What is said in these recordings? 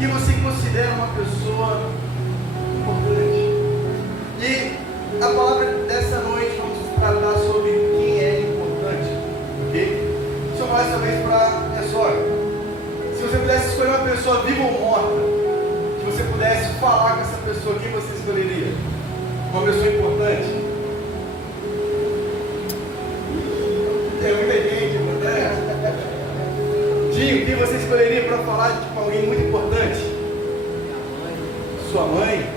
Quem você considera uma pessoa importante? E a palavra dessa noite vamos tratar sobre quem é importante, ok? Deixa eu falar essa vez para a história. Se você pudesse escolher uma pessoa viva ou morta, se você pudesse falar com essa pessoa, quem você escolheria? Uma pessoa importante? Tem muita gente importante. Dinho, quem você escolheria para falar de alguém muito importante? Sua mãe?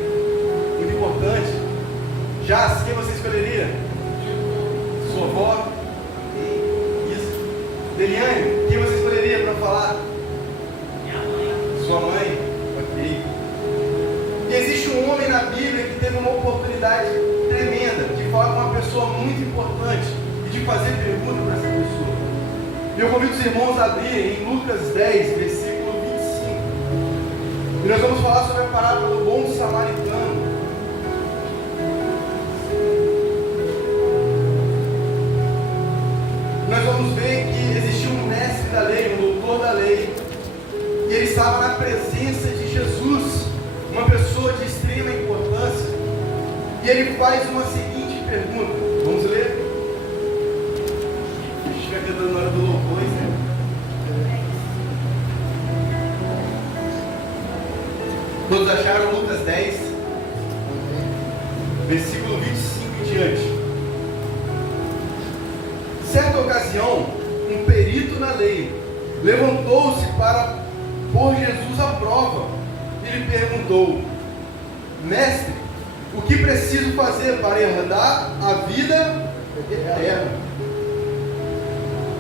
Muito importante. Jás, quem você escolheria? Sua avó? Isso. Deliane, quem você escolheria para falar? Minha mãe. Sua mãe? Ok. E existe um homem na Bíblia que teve uma oportunidade tremenda de falar com uma pessoa muito importante e de fazer pergunta para essa pessoa. Eu convido os irmãos a abrirem em Lucas 10, versículo 25. E nós vamos falar sobre a parábola do bom samaritano. Nós vamos ver que existia um mestre da lei, um doutor da lei, e ele estava na presença de Jesus, uma pessoa de extrema importância, e ele faz uma seguinte pergunta. Vamos ler? Fica cantando na hora do louvor, né? Todos acharam Lucas 10, versículo 25 em diante. Certa ocasião, um perito na lei levantou-se para pôr Jesus à prova. Ele perguntou: Mestre, o que preciso fazer para herdar a vida eterna?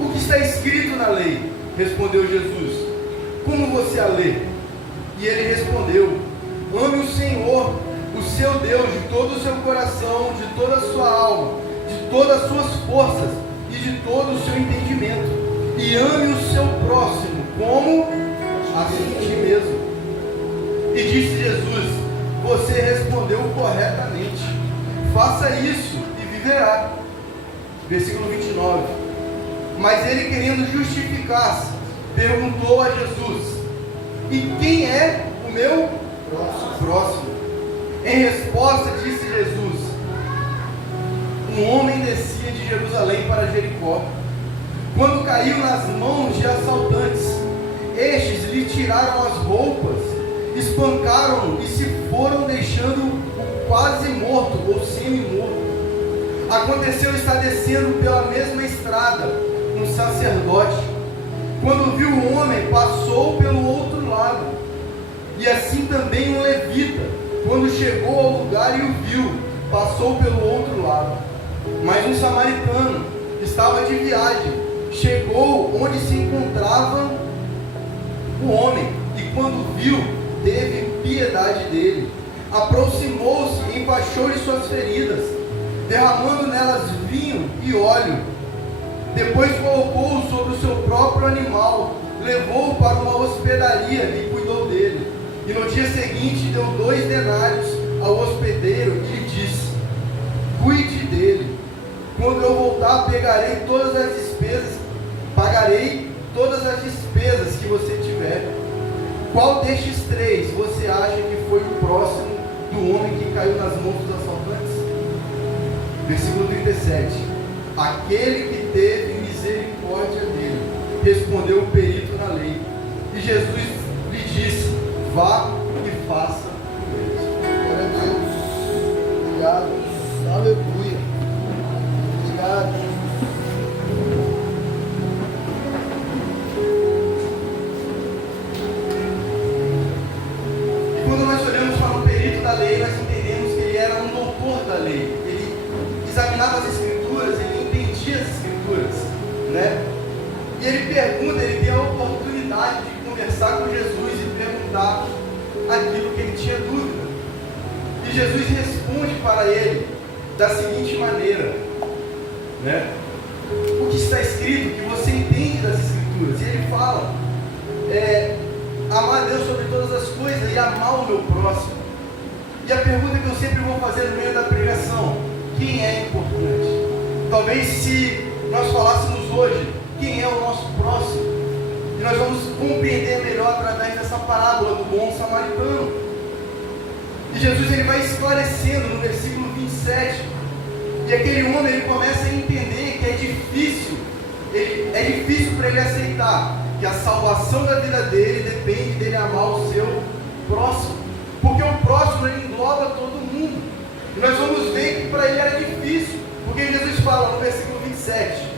O que está escrito na lei? Respondeu Jesus. Como você a lê? E ele respondeu: ame o Senhor, o seu Deus, de todo o seu coração, de toda a sua alma, de todas as suas forças e de todo o seu entendimento, e ame o seu próximo como a si mesmo. E disse Jesus: você respondeu corretamente, faça isso e viverá. Versículo 29. Mas ele, querendo justificar-se, perguntou a Jesus: e quem é o meu próximo? Em resposta disse Jesus: um homem descia de Jerusalém para Jericó, quando caiu nas mãos de assaltantes. Estes lhe tiraram as roupas, espancaram-no e se foram, deixando-o quase morto ou semi-morto. Aconteceu estar descendo pela mesma estrada um sacerdote. Quando viu o homem, passou pelo outro lado. E assim também um levita, quando chegou ao lugar e o viu, passou pelo outro lado. Mas um samaritano estava de viagem, chegou onde se encontrava o homem, e quando viu, teve piedade dele. Aproximou-se e enfaixou-lhe suas feridas, derramando nelas vinho e óleo. Depois colocou-o sobre o seu próprio animal, levou-o para uma hospedaria e cuidou dele. E no dia seguinte deu 2 denários ao hospedeiro e lhe disse: cuide dele. Quando eu voltar, pagarei todas as despesas que você tiver. Qual destes 3 você acha que foi o próximo do homem que caiu nas mãos dos assaltantes? Versículo 37. Aquele que teve misericórdia dele, respondeu o perito na lei. E Jesus lhe disse: vá e faça o mesmo. Glória a Deus. Obrigado. Aleluia. Obrigado. E quando nós olhamos para o perito da lei, nós entendemos que ele era um doutor da lei. Ele examinava as escrituras, ele entendia as escrituras, né? E ele pergunta, ele tem a oportunidade de conversar com Jesus e perguntar aquilo que ele tinha dúvida. E Jesus responde para ele da seguinte maneira, né? O que está escrito, que você entende das escrituras. E ele fala: amar a Deus sobre todas as coisas e amar o meu próximo. E a pergunta que eu sempre vou fazer no meio da pregação: quem é importante? Talvez se nós falássemos hoje quem é o nosso próximo, e nós vamos compreender melhor através dessa parábola do bom samaritano. E Jesus ele vai esclarecendo no versículo 27. E aquele homem ele começa a entender que é difícil para ele aceitar que a salvação da vida dele depende dele amar o seu próximo. Porque o próximo ele engloba todo mundo. E nós vamos ver que para ele era difícil. Porque Jesus fala no versículo 27.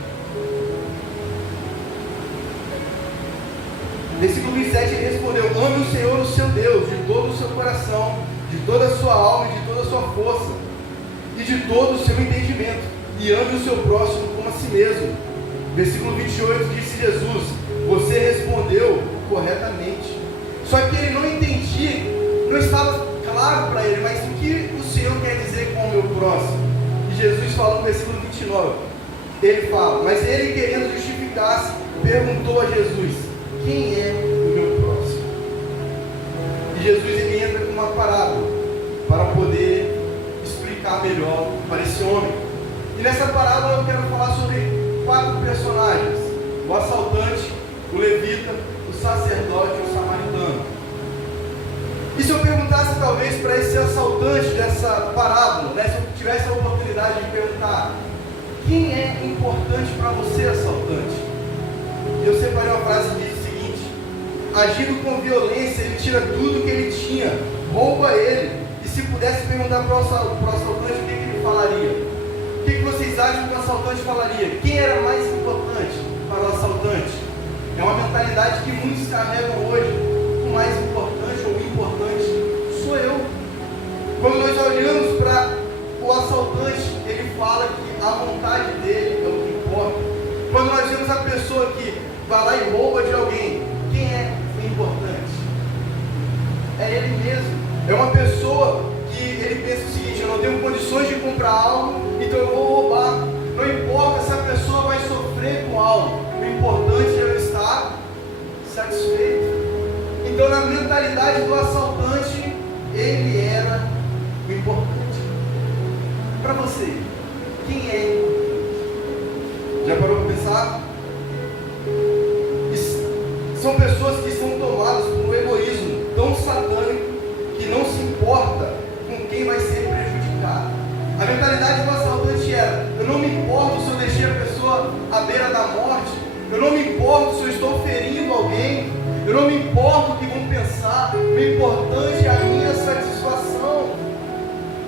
Versículo 27 ele respondeu: ame o Senhor, o seu Deus, de todo o seu coração, de toda a sua alma e de toda a sua força, e de todo o seu entendimento, e ame o seu próximo como a si mesmo. Versículo 28 disse Jesus: você respondeu corretamente. Só que ele não entendia, não estava claro para ele, mas o que o Senhor quer dizer com o meu próximo? E Jesus fala no versículo 29, ele fala, mas ele querendo justificar-se, perguntou a Jesus: quem é o meu próximo? E Jesus ele entra com uma parábola para poder explicar melhor para esse homem. E nessa parábola eu quero falar sobre 4 personagens: o assaltante, o levita, o sacerdote e o samaritano. E se eu perguntasse talvez para esse assaltante dessa parábola, né, se eu tivesse a oportunidade de perguntar: quem é importante para você, assaltante? E eu separei uma frase que diz o seguinte: agindo com violência, ele tira tudo que ele tinha, rouba ele. E se pudesse perguntar para o assaltante, o que ele falaria? O que vocês acham que o assaltante falaria? Quem era mais importante para o assaltante? É uma mentalidade que muitos carregam hoje. O mais importante ou o importante sou eu. Quando nós olhamos para o assaltante, ele fala que a vontade dele é o que importa. Quando nós vemos a pessoa que vai lá e rouba de alguém, quem é o importante? É ele mesmo. É uma pessoa que ele pensa o seguinte: eu não tenho condições de comprar algo, então eu vou roubar. Não importa se a pessoa vai sofrer com algo, o importante é eu estar satisfeito. Então, na mentalidade do assaltante, ele era o importante. Para você, quem é importante? Já parou para pensar? São pessoas que são tomadas por um egoísmo tão satânico que não se importa com quem vai ser prejudicado. A mentalidade do assaltante era: eu não me importo se eu deixei a pessoa à beira da morte, eu não me importo se eu estou ferindo alguém, eu não me importo o que vão pensar, o importante é a minha satisfação.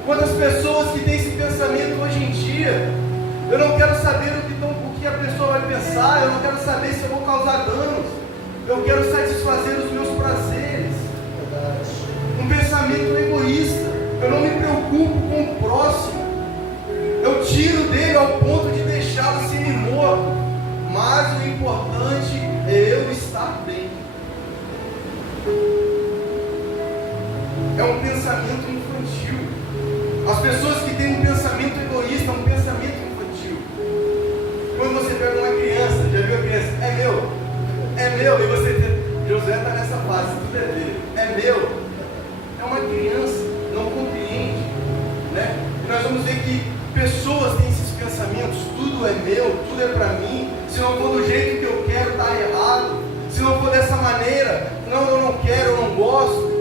Quantas pessoas que têm esse pensamento hoje em dia: eu não quero saber o que a pessoa vai pensar, eu não quero saber se eu vou causar danos, eu quero satisfazer os meus prazeres. Um pensamento egoísta. Eu não me preocupo com o próximo. Eu tiro dele ao ponto de deixá-lo semi-morto. Mas o importante é eu estar bem. É um pensamento infantil. As pessoas que têm um pensamento egoísta, um pensamento infantil. Quando você pega uma criança, já viu a criança? É meu, e você, José está nessa fase, tudo é dele. É meu. É uma criança, não compreende, né? E nós vamos ver que pessoas têm esses pensamentos: tudo é meu, tudo é para mim. Se não for do jeito que eu quero, está errado. Se não for dessa maneira, não, eu não quero, eu não gosto.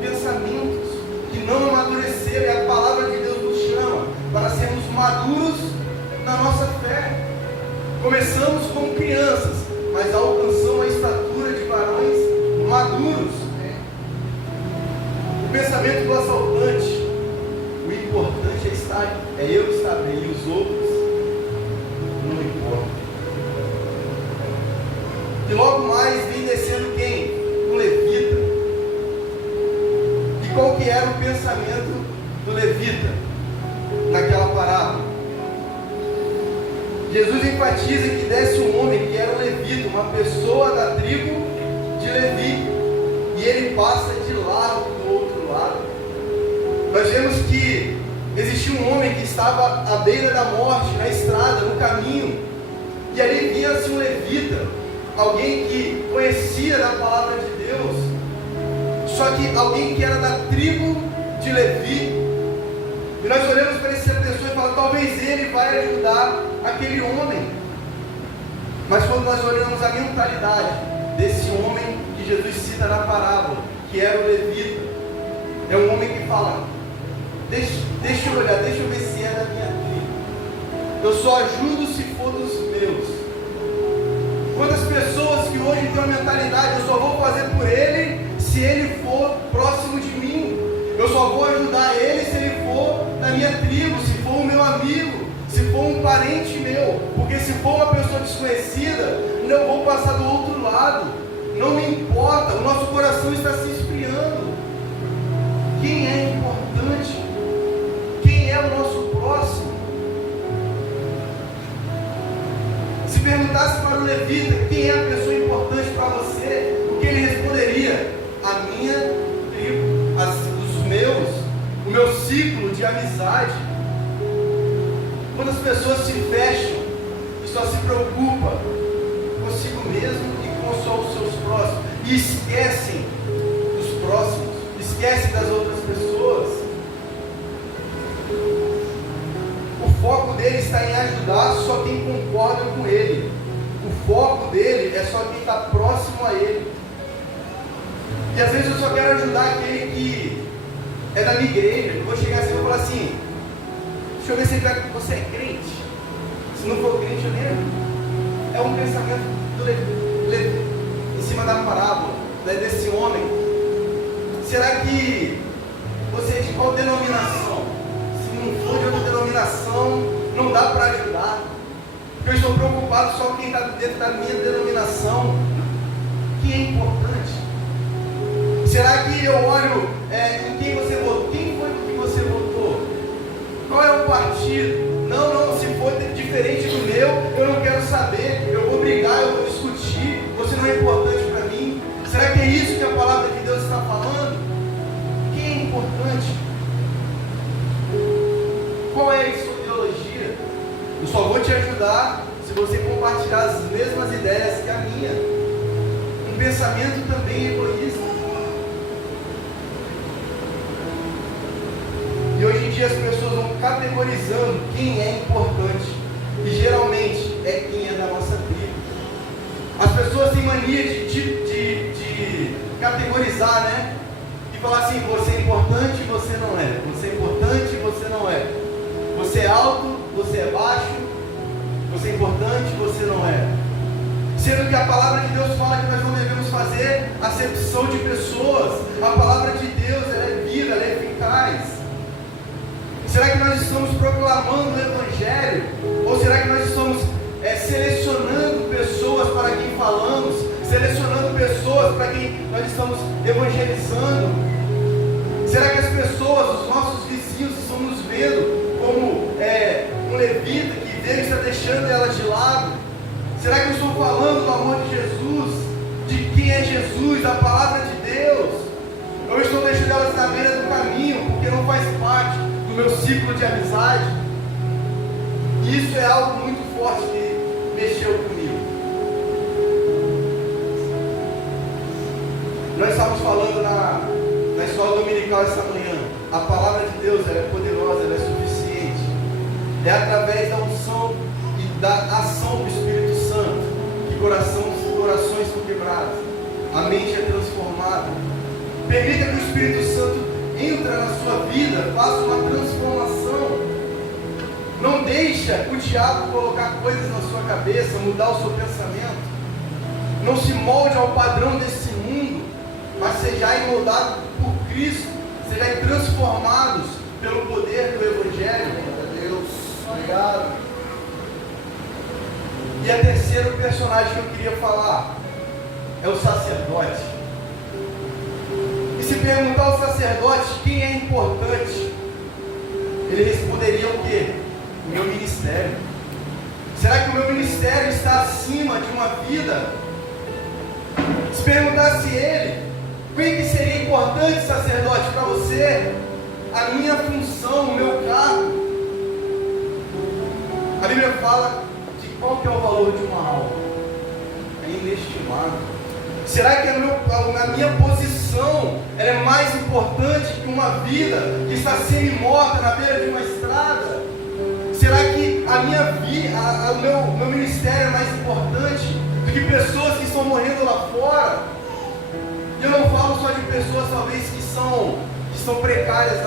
Pensamentos que não amadureceram. E a palavra de Deus nos chama para sermos maduros na nossa fé. Começamos como crianças, mas alcançamos a estatura de varões maduros. O pensamento do assaltante: o importante é eu estar bem, e os outros não importam. E logo mais vem descendo quem? O levita. E qual que era o pensamento do levita naquela parábola? Jesus enfatiza que desce um homem que era um levita, uma pessoa da tribo de Levi, e ele passa de lado do outro lado. Nós vemos que existia um homem que estava à beira da morte, na estrada, no caminho, e ali via-se um levita, alguém que conhecia da palavra de Deus, só que alguém que era da tribo de Levi. E nós olhamos para essa pessoa e falamos: talvez ele vai ajudar aquele homem. Mas quando nós olhamos a mentalidade desse homem que que Jesus cita na parábola, que era o levita. É um homem que fala: deixa eu olhar, deixa eu ver se é da minha tribo. Eu só ajudo se for dos meus. Quantas pessoas que hoje têm a mentalidade: eu só vou fazer por ele se ele for próximo de mim. Eu só vou ajudar ele se ele for da minha tribo, se for o meu amigo, se for um parente meu. Porque se for uma pessoa desconhecida, não vou passar do outro lado. Não me importa, o nosso coração está se esfriando. Quem é importante? Quem é o nosso próximo? Se perguntasse para o levita quem é a pessoa importante para você, o que ele responderia? A minha tribo, os meus, o meu ciclo de amizade. Quantas pessoas se fecham e só se preocupam consigo mesmo e com só os seus próximos, e esquecem dos próximos, esquecem das outras pessoas. O foco dele está em ajudar só quem concorda com ele. O foco dele é só quem está próximo a ele. E às vezes eu só quero ajudar aquele que é da minha igreja. Eu vou chegar assim e vou falar assim: deixa eu ver se você é crente. Se não for crente, eu nem ajudo. É um pensamento em cima da parábola, desse homem. Será que você é de qual denominação? Se não for de outra denominação, não dá para ajudar. Porque eu estou preocupado só quem está dentro da minha denominação. Que é importante. Será que eu olho em quem você votou? Quem foi que você votou? Qual é o partido? Não, se for diferente do meu, eu não quero saber. Eu vou brigar, eu vou discutir. Você não é importante para mim. Será que é isso que a palavra de Deus está falando? Quem é importante? Qual é a sua ideologia? Eu só vou te ajudar se você compartilhar as mesmas ideias que a minha. Um pensamento também egoísta. E hoje em dia as pessoas vão categorizando quem é importante. E geralmente é quem é da nossa tribo. As pessoas têm mania de categorizar, né? E falar assim: você é importante, você não é. Você é importante, você não é. Você é alto, você é baixo. Você é importante, você não é. Sendo que a palavra de Deus fala que nós não devemos fazer acepção de pessoas. A palavra de Deus, ela é vida, ela é eficaz. Será que nós estamos proclamando o Evangelho? Ou será que nós estamos selecionando pessoas para quem falamos? Selecionando pessoas para quem nós estamos evangelizando? Será que as pessoas, os nossos vizinhos, estão nos vendo como um levita que Deus está deixando elas de lado? Será que eu estou falando do amor de Jesus? De quem é Jesus? Da palavra de Deus? Eu estou deixando elas na beira do caminho porque não faz parte do meu ciclo de amizade? E isso é algo muito forte que mexeu comigo. Nós estávamos falando na escola dominical esta manhã. A palavra de Deus, ela é poderosa, ela é suficiente. É através da unção e da ação do Espírito Santo que corações são quebrados, a mente é transformada. Permita que o Espírito Santo entre na sua vida, faça uma transformação. Não deixa o diabo colocar coisas na sua cabeça, mudar o seu pensamento. Não se molde ao padrão desse mundo, mas sejais moldados por Cristo, sejais transformados pelo poder do Evangelho. Deus, obrigado. E a terceira personagem que eu queria falar é o sacerdote. E se perguntar ao sacerdote quem é importante, ele responderia o quê? O meu ministério. Será que o meu ministério está acima de uma vida? Se perguntasse ele, quem que seria importante, sacerdote, para você? A minha função, o meu cargo. A Bíblia fala de qual que é o valor de uma alma. É inestimável. Será que a minha posição ela é mais importante que uma vida que está semi-morta na beira de uma estrada? Será que a minha vida, o meu ministério é mais importante do que pessoas que estão morrendo lá fora? E eu não falo só de pessoas talvez que são precárias,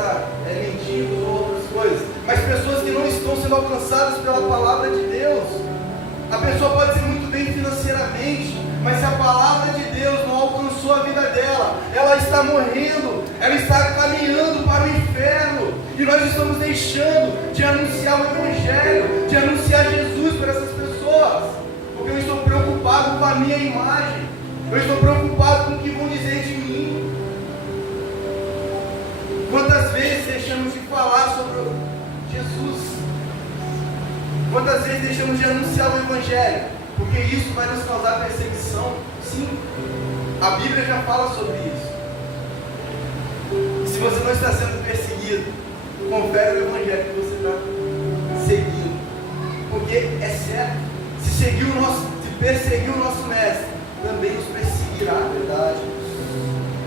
mendigos ou outras coisas, mas pessoas que não estão sendo alcançadas pela palavra de Deus. A pessoa pode ser muito bem financeiramente, mas se a palavra de Deus não alcançou a vida dela, ela está morrendo, ela está caminhando para o inferno. E nós estamos deixando de anunciar o Evangelho, de anunciar Jesus para essas pessoas, porque eu estou preocupado com a minha imagem, eu estou preocupado com o que vão dizer de mim. Quantas vezes deixamos de falar sobre Jesus? Quantas vezes deixamos de anunciar o Evangelho? Porque isso vai nos causar perseguição. Sim, a Bíblia já fala sobre isso. E se você não está sendo perseguido, confere o Evangelho que você está seguindo. Porque é certo, se perseguir o nosso Mestre, também nos perseguirá, verdade.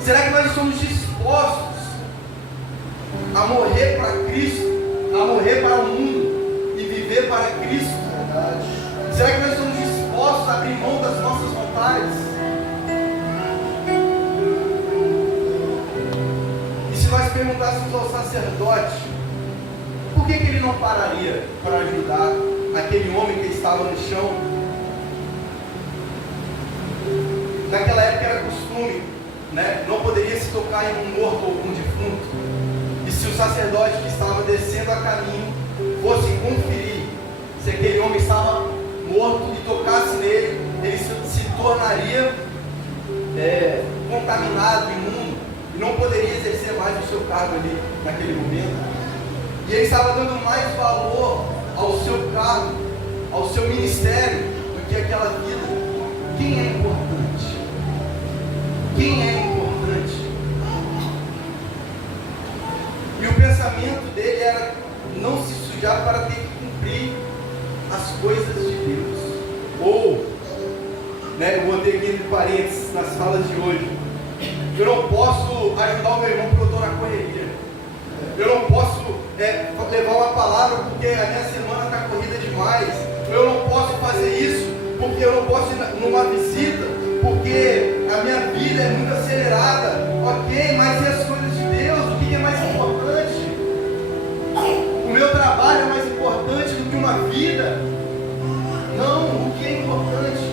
Será que nós estamos dispostos a morrer para Cristo, a morrer para o mundo e viver para Cristo? Verdade. Será que nós estamos dispostos a abrir mão das nossas vontades? E se nós perguntássemos ao sacerdote, por que ele não pararia para ajudar aquele homem que estava no chão? Naquela época era costume, não poderia se tocar em um morto ou um defunto. E se o sacerdote que estava descendo a caminho fosse conferir se aquele homem estava morto e tocasse nele, ele se tornaria contaminado, imundo, e não poderia exercer mais o seu cargo ali naquele momento. E ele estava dando mais valor ao seu cargo, ao seu ministério, do que aquela vida. Quem é importante? Quem é importante? E o pensamento dele era não se sujar para ter que cumprir as coisas de Deus. Ou, eu botei aqui entre parênteses nas falas de hoje, eu não posso ajudar o meu irmão porque eu estou na correria. Eu não posso levar uma palavra porque a minha semana está corrida demais. Eu não posso fazer isso porque eu não posso ir numa visita, porque a minha vida é muito acelerada. Ok, mas e as coisas de Deus? O que é mais importante? O meu trabalho é mais importante do que uma vida? Não, o que é importante?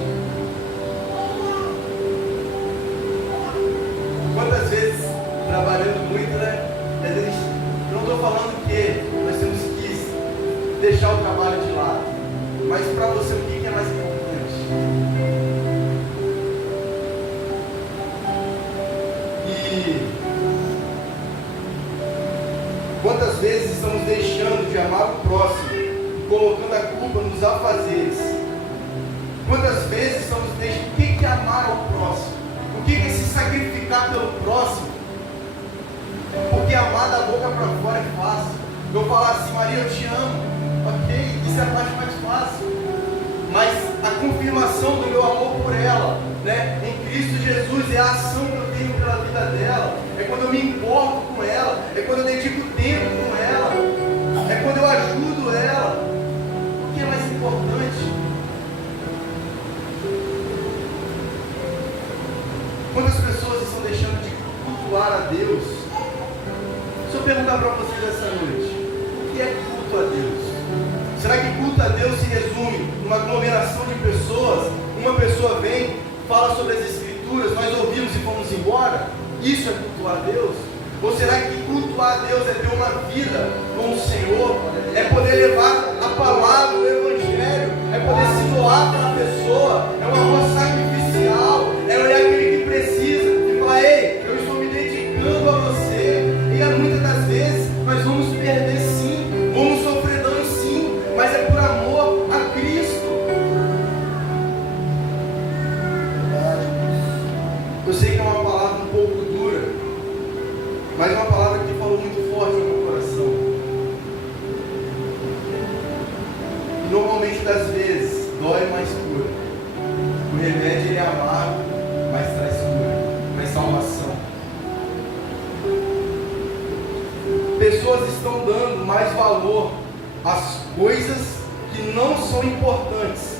Quantas vezes, trabalhando muito, às vezes, não estou falando que nós temos que deixar o trabalho de lado, mas para você o que é mais importante? E quantas vezes estamos deixando de amar o próximo e colocando a culpa nos afazeres? Quantas vezes estamos deixando? O que é amar ao próximo? O que é se sacrificar pelo próximo? Porque amar da boca para fora é fácil. Eu falar assim, Maria, eu te amo. Ok, isso é a parte mais fácil. Mas a confirmação do meu amor por ela, em Cristo Jesus, é a ação que eu tenho pela vida dela. É quando eu me importo com ela. É quando eu dedico tempo com ela. É quando eu ajudo ela. O que é mais importante? Quantas pessoas estão deixando de cultuar a Deus? Se eu perguntar para vocês essa noite, o que é culto a Deus? Será que culto a Deus se resume numa aglomeração de pessoas? Uma pessoa vem, fala sobre as Escrituras, nós ouvimos e fomos embora? Isso é cultuar a Deus? Ou será que cultuar a Deus é ter uma vida com o Senhor? É poder levar a palavra, o Evangelho, é poder se doar pela pessoa, é um amor sacrificial, é olhar aquele que precisa e falar, ei, eu estou me dedicando a você. E muitas das vezes nós vamos perder sim, vamos sofrer dano sim, mas é por amor a Cristo. Eu sei que é uma palavra um pouco dura, mas é uma palavra que falou muito forte no meu coração. E normalmente das vezes dói, mas cura. O remédio é amargo, mas traz cura, traz salvação. Pessoas estão dando mais valor às coisas que não são importantes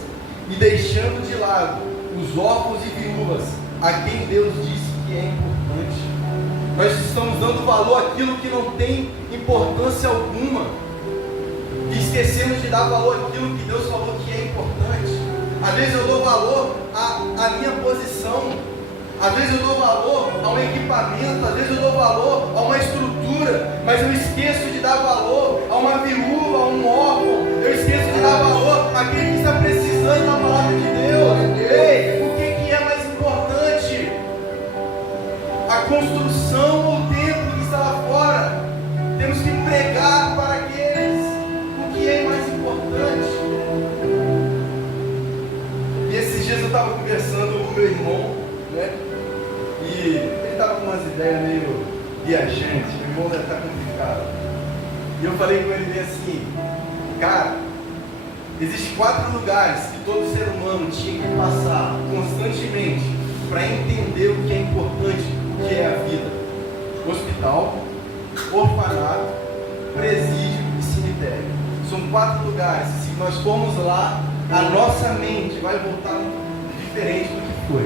e deixando de lado os órfãos e viúvas a quem Deus disse que é importante. Nós estamos dando valor àquilo que não tem importância alguma. E esquecemos de dar valor àquilo que Deus falou que é importante. Às vezes eu dou valor à minha posição. Às vezes eu dou valor a um equipamento. Às vezes eu dou valor a uma estrutura. Mas eu esqueço de dar valor a uma viúva, a um órfão. Eu esqueço de dar valor àquele que está precisando da palavra de Deus. Ei, o que é mais importante? A construção ou o templo que está lá fora? Temos que pregar para aqueles o que é mais importante. E esses dias eu estava conversando com o meu irmão, né? E ele estava com umas ideias meio viajantes. Meu irmão deve estar complicado. E eu falei com ele bem assim: cara, existem 4 lugares que todo ser humano tinha que passar constantemente para entender o que é importante, o que é a vida: hospital, orfanato, presídio e cemitério. São 4 lugares. Se nós formos lá, a nossa mente vai voltar diferente do que foi.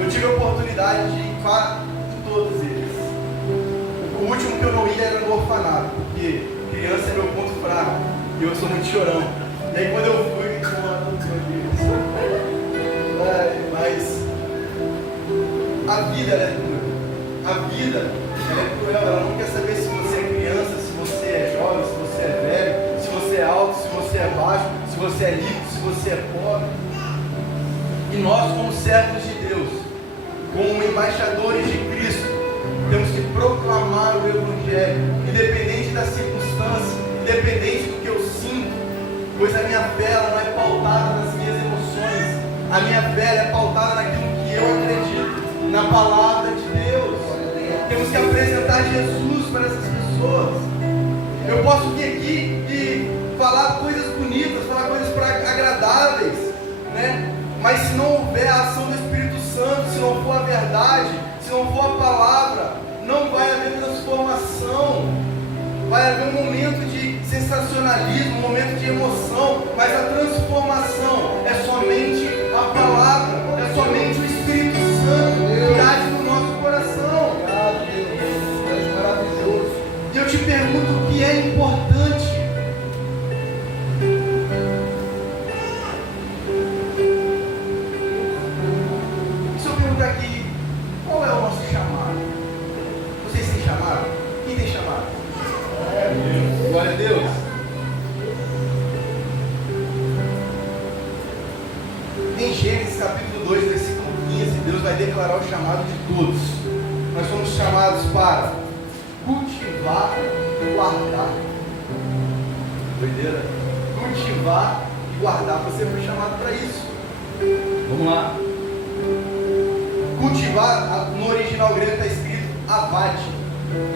Eu tive a oportunidade de ir para todos eles. O último que eu não ia era no orfanato, porque criança é meu ponto fraco e eu sou muito chorão. E aí quando eu fui, mas a vida ela é cruel. A vida ela é cruel, ela não quer saber se você é criança, se você é jovem, se você é velho, se você é alto, se você é baixo, se você é rico, se você é pobre. E nós, como servos de Deus, como embaixadores de Cristo, temos que proclamar o Evangelho, independente da circunstância, independente do que eu sinto, pois a minha fé ela não é pautada nas minhas emoções, a minha fé ela é pautada naquilo que eu acredito, na palavra de Deus. Temos que apresentar Jesus para essas pessoas. Eu posso vir aqui e falar coisas bonitas, falar coisas agradáveis, né? Mas se não houver a ação do Espírito Santo, se não for a verdade, se não for a palavra, não vai haver transformação. Vai haver um momento de sensacionalismo, um momento de emoção, mas a transformação é somente a palavra, é somente o Espírito Santo que age no nosso coração. Deus é maravilhoso. E eu te pergunto o que é importante. Aqui, qual é o nosso chamado? Vocês têm chamado? Quem tem chamado? Glória a Deus. Em Gênesis capítulo 2, versículo 15, Deus vai declarar o chamado de todos. Nós somos chamados para cultivar e guardar. Doideira? Cultivar e guardar. Você foi chamado para isso. Vamos lá. Cultivar, no original grego está escrito avade,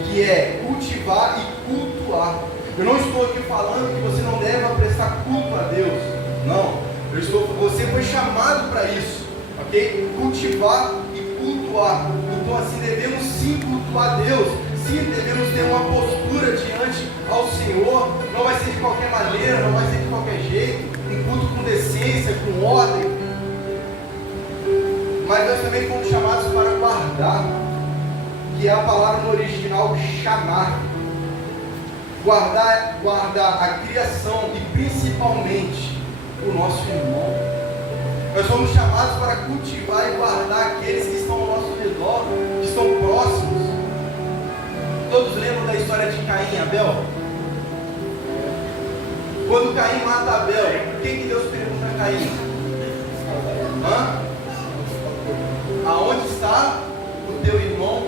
que é cultivar e cultuar. Eu não estou aqui falando que você não deve prestar culto a Deus. Não, você foi chamado para isso, ok? Cultivar e cultuar. Então assim devemos sim cultuar Deus. Sim, devemos ter uma postura diante ao Senhor. Não vai ser de qualquer maneira, não vai ser de qualquer jeito. Um culto com decência, com ordem. Mas nós também fomos chamados para guardar, que é a palavra no original chamar. Guardar a criação e principalmente o nosso irmão. Nós somos chamados para cultivar e guardar aqueles que estão ao nosso redor, que estão próximos. Todos lembram da história de Caim e Abel? Quando Caim mata Abel, o que Deus pergunta a Caim? Aonde está o teu irmão?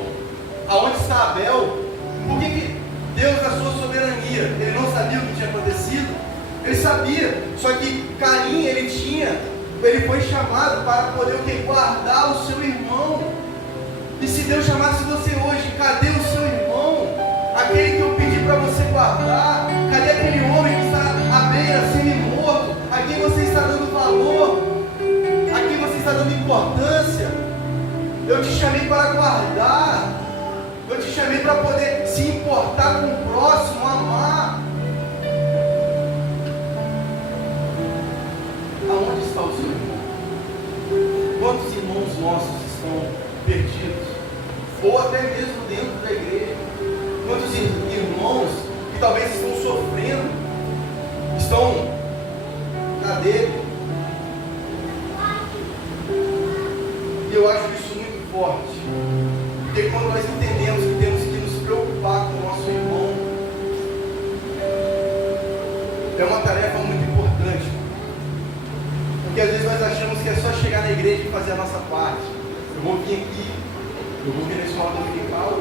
Aonde está Abel? Por que Deus, na sua soberania, ele não sabia o que tinha acontecido? Ele sabia, só que Caim, ele foi chamado para poder guardar o seu irmão. E se Deus chamasse você hoje, cadê o seu irmão? Aquele que eu pedi para você guardar? Cadê aquele homem que está à beira, semi-morto? A quem você está dando valor? A quem você está dando importância? Eu te chamei para guardar. Eu te chamei para poder se importar com o próximo, amar. Aonde está o seu irmão? Quantos irmãos nossos estão perdidos, ou até mesmo dentro da igreja. Quantos irmãos que talvez estão sofrendo, estão na dele. E eu acho isso muito forte, porque quando nós entendemos que temos que nos preocupar com o nosso irmão, é uma tarefa muito importante. Porque às vezes nós achamos que é só chegar na igreja e fazer a nossa parte. Eu vou vir aqui, eu vou vir na escola dominical,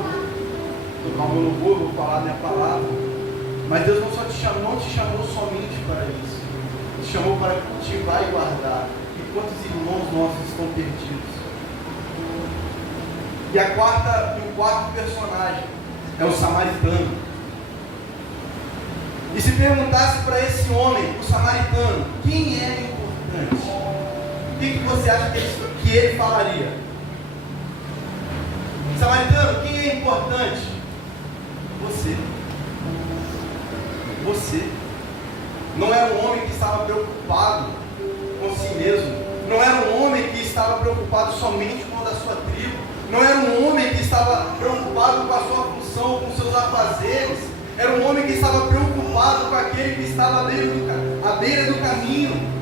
tocar o meu louvor, vou falar a minha palavra. Mas Deus não te chamou somente para isso. Te chamou para cultivar e guardar. E quantos irmãos nossos estão perdidos? E o quarto personagem é o samaritano. E se perguntasse para esse homem, o samaritano, quem é importante? O que você acha que ele falaria? Samaritano, quem é importante? Você. Você. Não era um homem que estava preocupado com si mesmo. Não era um homem que estava preocupado somente com a da sua tribo. Não era um homem que estava preocupado com a sua função, com seus afazeres. Era um homem que estava preocupado com aquele que estava à beira do caminho.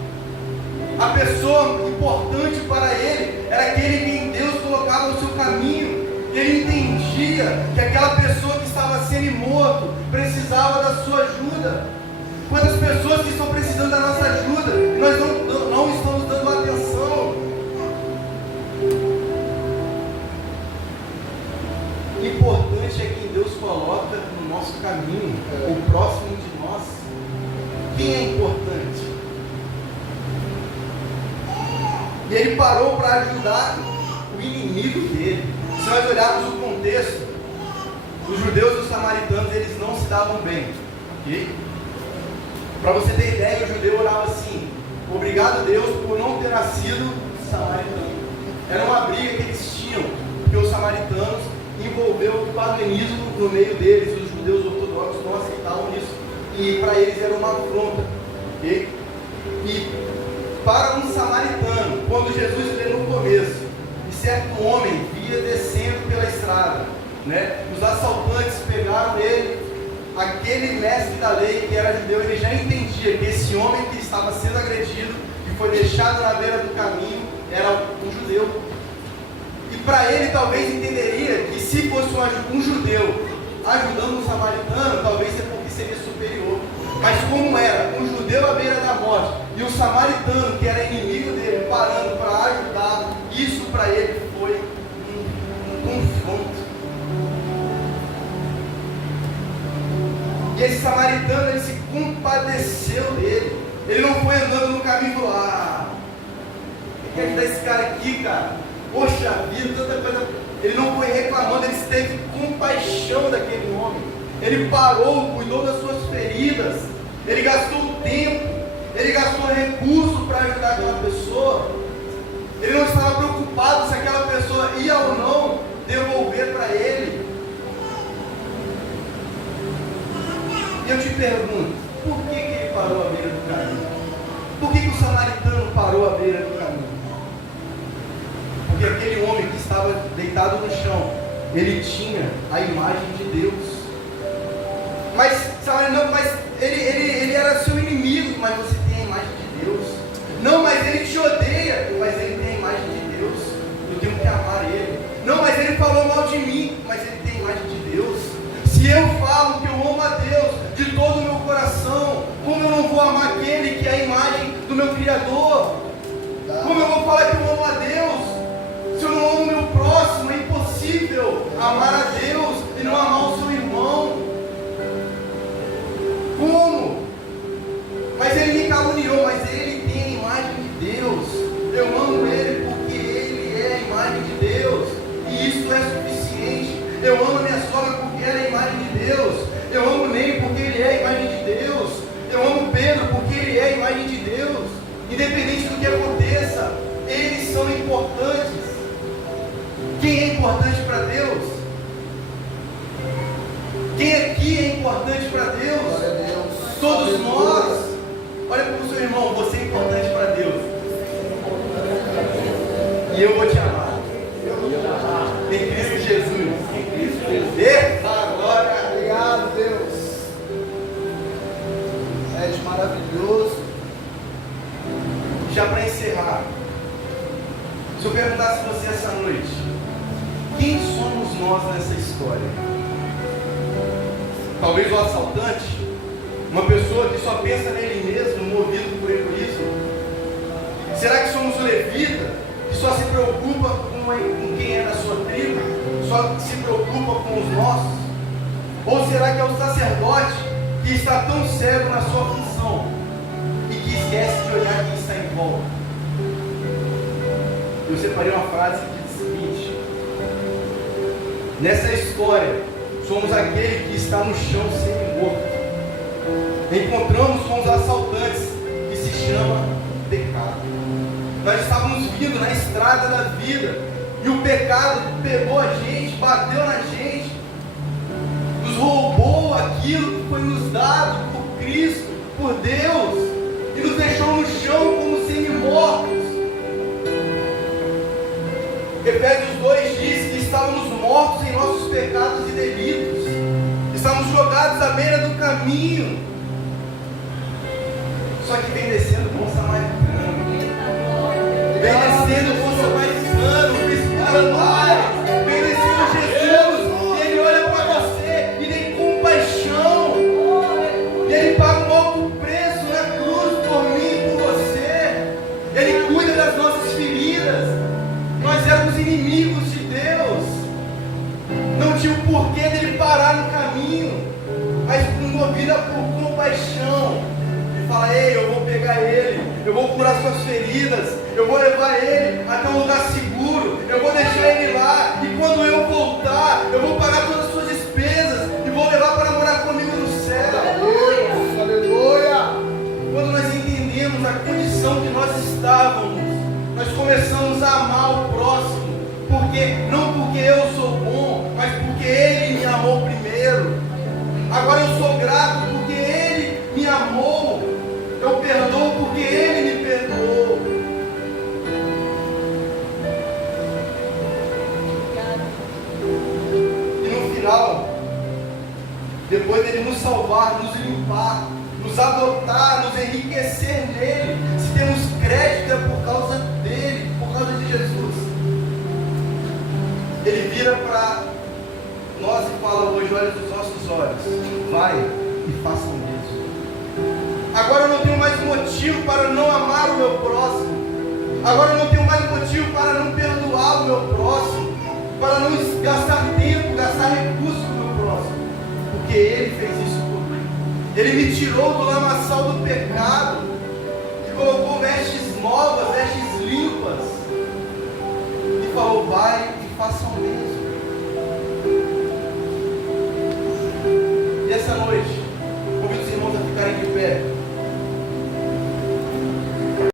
A pessoa importante para ele era aquele que em Deus colocava no seu caminho. Ele entendia que aquela pessoa que estava semi-morto precisava da sua ajuda. Quantas pessoas que estão precisando da nossa ajuda e nós não estamos dando atenção. O importante é quem Deus coloca no nosso caminho, o próximo de nós. Quem é importante? E ele parou para ajudar o inimigo dele. Se nós olharmos o contexto, os judeus e os samaritanos, eles não se davam bem. Ok? Para você ter ideia, o judeu orava assim: obrigado Deus por não ter nascido samaritano. Era uma briga que eles tinham, porque os samaritanos envolveu o paganismo no meio deles. Os judeus ortodoxos não aceitavam isso. E para eles era uma afronta. Okay? E para um samaritano, quando Jesus veio no começo, e certo homem via descendo pela estrada, né? Os assaltantes pegaram ele, aquele mestre da lei que era judeu, ele já entendia que esse homem que estava sendo agredido e foi deixado na beira do caminho era um judeu. E para ele talvez entenderia que se fosse um judeu ajudando um samaritano, talvez seria superior. Mas como era um judeu à beira da morte e um samaritano que era inimigo dele parando para ajudar, isso para ele foi um confronto. E esse samaritano, ele se compadeceu dele. Ele não foi andando no caminho e falou: tem que ajudar esse cara aqui, cara. Poxa vida, tanta coisa. Ele não foi reclamando, ele teve compaixão daquele homem. Ele parou, cuidou das suas feridas. Ele gastou tempo, ele gastou recurso para ajudar aquela pessoa. Ele não estava preocupado se aquela pessoa ia ou não devolver para ele. E eu te pergunto, por que ele parou à beira do caminho? Por que o samaritano parou à beira do caminho? Porque aquele homem que estava deitado no chão, ele tinha a imagem de Deus. Mas ele era seu inimigo, mas você tem a imagem de Deus. Não, mas ele te odeia, mas ele tem a imagem de Deus. Eu tenho que amar ele. Não, mas ele falou mal de mim, mas ele tem a imagem de Deus. Se eu falo que eu amo a Deus de todo o meu coração, como eu não vou amar aquele que é a imagem do meu Criador? Como eu vou falar que eu amo a Deus se eu não amo o meu próximo? É impossível amar a Deus e não amar o seu irmão. Como? Mas ele me caluniou, mas ele tem a imagem de Deus. Eu amo ele porque ele é a imagem de Deus. E isso é suficiente. Eu amo a minha sogra porque ela é a imagem de Deus. Eu amo Ney porque ele é a imagem de Deus. Eu amo Pedro porque ele é a imagem de Deus. Independente do que aconteça, eles são importantes. Quem é importante para Deus? Quem aqui é importante para Deus? Todos nós. Olha para o seu irmão, você é importante para Deus. E eu vou te amar. nós nessa história? Talvez o assaltante, uma pessoa que só pensa nele mesmo, movido por egoísmo. Será que somos o levita, que só se preocupa com quem é da sua tribo, só se preocupa com os nossos? Ou será que é o sacerdote que está tão cego na sua função e que esquece de olhar quem está em volta? Eu separei uma frase que diz o seguinte: nessa história, somos aquele que está no chão semi-morto. Encontramos com os assaltantes, que se chama pecado. Nós estávamos vindo na estrada da vida e o pecado pegou a gente, bateu na gente, nos roubou aquilo que foi nos dado por Cristo, por Deus, e nos deixou no chão como semi-mortos. Efésios 2 diz que estávamos mortos em nossos pecados e delitos, estávamos jogados à beira do caminho. Só que vem descendo o bom samaritano, vem descendo o bom samaritano, vem descendo Jesus, e ele olha para você e tem compaixão, e ele paga um alto preço na cruz por mim e por você. Ele cuida das nossas feridas. Nós éramos inimigos de Deus, não tinha o porquê dele parar no caminho, mas movida por compaixão, ele fala: ei, eu vou pegar ele, eu vou curar suas feridas, eu vou levar ele até um lugar seguro, eu vou deixar ele lá, e quando eu voltar, eu vou pagar todas as suas despesas e vou levar para morar comigo no céu. Aleluia! Aleluia! Quando nós entendemos a condição que nós estávamos, nós começamos a amar o próximo, não porque eu sou bom, mas porque ele me amou primeiro. Agora eu sou grato porque ele me amou, eu perdoo porque ele me perdoou. E no final, depois dele nos salvar, nos limpar, nos adotar, nos enriquecer nele, se temos crédito é por causa dele, por causa de Jesus. Ele vira para nós e fala hoje: olha nos nossos olhos, vai e faça o mesmo. Agora eu não tenho mais motivo para não amar o meu próximo. Agora eu não tenho mais motivo para não perdoar o meu próximo, para não gastar tempo, gastar recursos com o meu próximo, porque ele fez isso por mim. Ele me tirou do lamaçal do pecado e colocou vestes novas, vestes limpas, e falou: vai e faça o mesmo.